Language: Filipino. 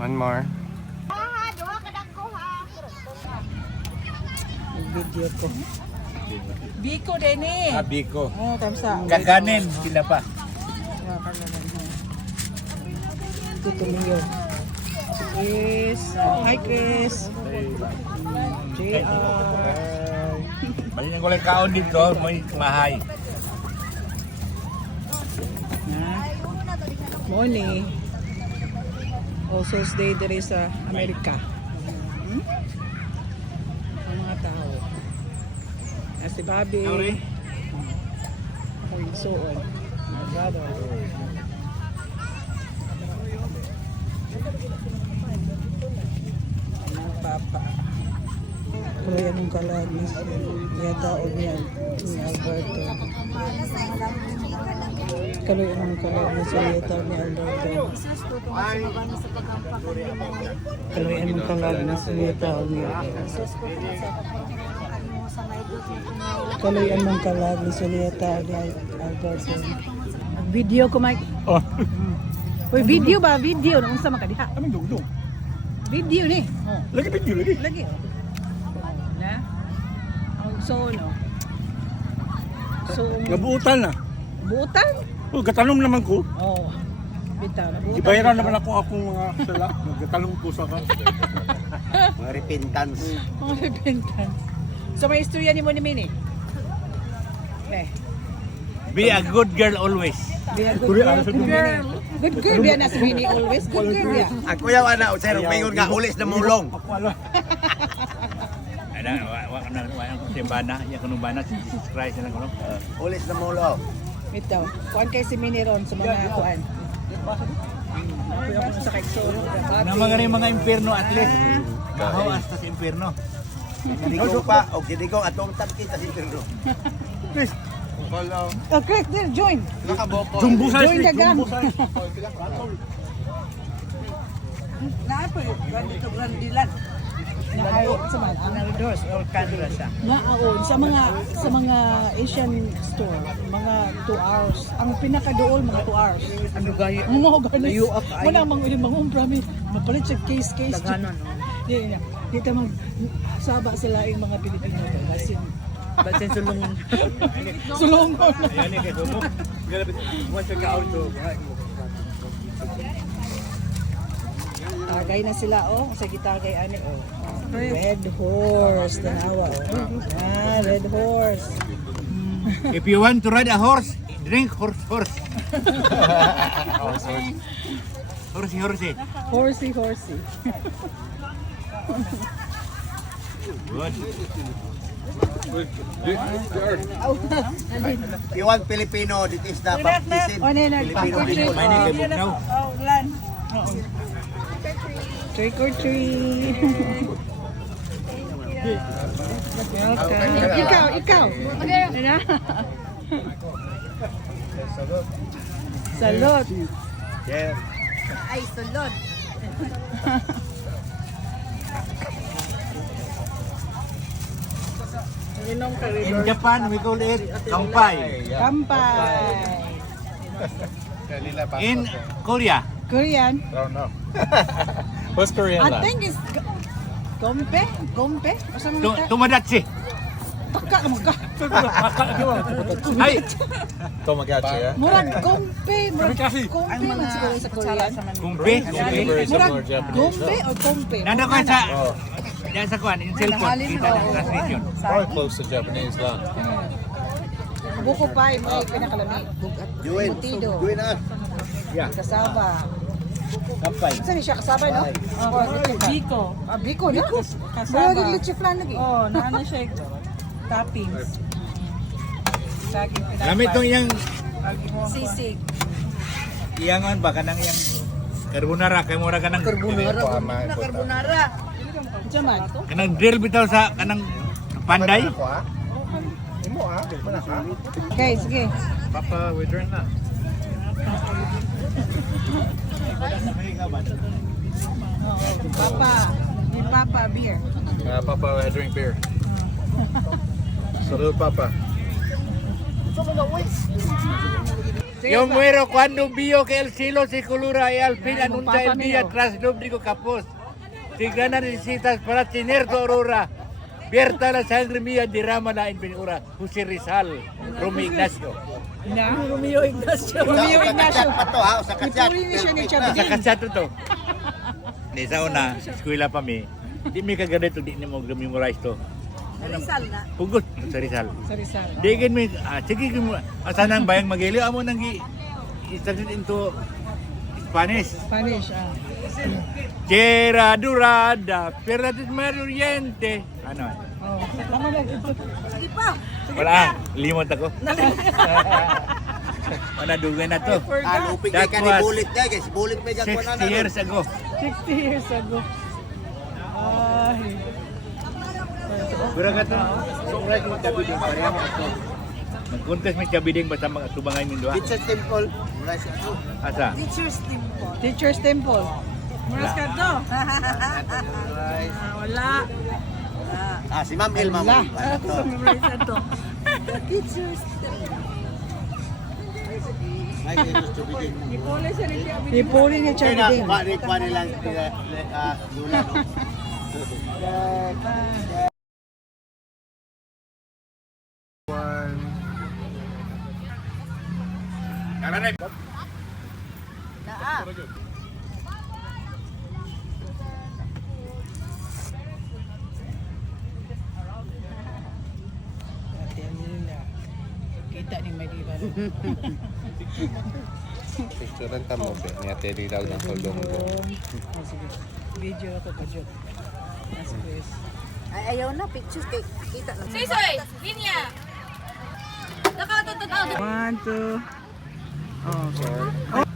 One more. Video ko. Biko din eh. Biko. Oh, tamsa. Kakanin, sila pa. Ito tumiyo. Si Chris. Hi Chris. JR. Bali nang kulay kaon dito, may mahay. Morning. Also stay there sa Amerika. Ang mga tao. Si Bobby. Ako yung suon. My brother. Ang papa. Kaya anong kalagis. Yata o niya ni Alberto. Kaloy anong kalagis. Yata ni Alberto. Kaloy anong kalagis. Yata o niya. Kaloy anong kalagis. Yata ni Alberto. Video ko, Mike. Oh. Uy, video ba? Video. Nung sa makadiha. Kaming dugdug. Video ni. Lagi video lagi. Lagi. Na? Ang no? So, Nabuutan na. buutan? Oh, gatanong naman ko. Oo. Bitaw na buutan. Ibayaran naman ako akong mga sala. Naggatanong ko sa ka. Mga repentance. Mga repentance. So, may istorya ni mo ni Mini? Be a good girl always. Be a good girl. Good girl. Good girl biya na si Mini always. Good girl biya. Ako yung anak, sir, mayroon nga ulis na mulong. Ada wa kana simbana, ya kuno bana si Jesus Christ na kuno. Ulis na mulong. Bitaw. Kuan kay si Mini ron sa mga kuan. Ako yung sa kay Solo. Na mga impierno at least. Kaho hasta sa impierno. Sidigong pa, o sidigong atong kita si Pedro. Please. Oh, Chris, there, join. Jumbo size. Join the gang. Naapo yun, ganito grandilan. Naaon sa mga Naldos or Canada siya. Naaon sa mga Asian store, mga 2 hours. Ang pinakadool mga 2 hours. Ano gayo? Ang mga ganis. Layo up ay. Wala mang ilang mangumpra mi. Mapalit siya case. Daghanon. Di na. Dito mag saba sila yung mga Pilipino. Basin. Basin sulungon. Sulungon. Yan kay sumo. Once ka out to. Tagay na sila oh. Sa gitagay ani oh. Red horse tanawa oh. Red horse. If you want to ride a horse, drink horse. Horsey. Horsey. Good. You want Filipino, this is the baptism. O nena, Filipino people. May ni kay now. Oh, lan. trick or treat. Welcome. Ikaw. Ano? Salud. Yes. Ay, sulod. In Japan, we call it kampai. Kampay. In Korea, Korean. I don't know. what's Korean? I think it's gompe. O sa mga Tomodachi. taka mo ka. Ay, Tomagachi, yeah? Murag gompe. Gompe man siguro sa Korean. kumpi. Murag gompe o gompe. Nando ko sa yan sa kuan, in cellphone, kita ng translation. Probably close to Japanese lang. Buko pa may pinakalami. Juin. Butido. Juin na. Kasaba. Kampay. Saan siya kasaba no? Biko. Biko na. Kasaba. Murag leche flan lagi. Oh, naano siya toppings. Saging pinapay. Gamit tong iyang Sisig. iyangon ba kanang iyang carbonara kay mura kanang Na carbonara. Jaman. kanang drill bitaw sa kanang panday. Okay, sige. Papa, we drink na. Papa. Ni Papa beer. Papa, I drink beer. Salud, Papa. Yo muero cuando vio que el cielo se colora y al fin anuncia el día trasnóbrico capuz. Si ganas necesitas para tener tu aurora. Vierta la sangre mía, derrámala en pintura. José Rizal, Rumi Ignacio. Na, Romeo Ignacio. Romeo Ignacio. Pa to ha, sa kasyat. Ipuri ni siya ni Sa Chabiding. kasyato to. Di sa una, eskwela pa mi. Di mi kaganito, di ni mo memorize to. Rizal na. Pugot sa Rizal. Sa Rizal. Digin mi, sige mo, asanang bayang magiliw, amo nang i-translate into Spanish. Spanish, ah. Tierra Dorada, Perla del Mar Oriente. Ano? Oh, tama na dito. Sige pa. Wala, limot ako. Wala, dugay na to. Lupig That kay ni was bulit kay guys. Bulit may gagawin 60 years ago. 60 years ago. Ay. Pero ka to, sobra yung kabiding pareho ako. Mag-contest may kabiding basta mga tubangay ng dua. It's a temple. Rice and soup. Asa? Teacher's Temple. Teacher's Temple. Muras ka to. Rice. Wala. Ah, si Ma'am El, Ma'am El. Ako sa memorize na to. Teacher's Temple. Ay, kaya gusto bigyan mo. Ipuli siya ni Tia Biding. Ipuri ni Kaya Chabiding. na, pa nilang Lula, no? Ate Alila. Kita ni Madiba. Picturean ka mo, be. Niya teri daw ng solong mo. Oh, sige. Video ako pa Jot. As Chris. Ay, ayaw na. Pictures kay kita lang. Soy, linya. Nakatutod. 1, 2. Oh.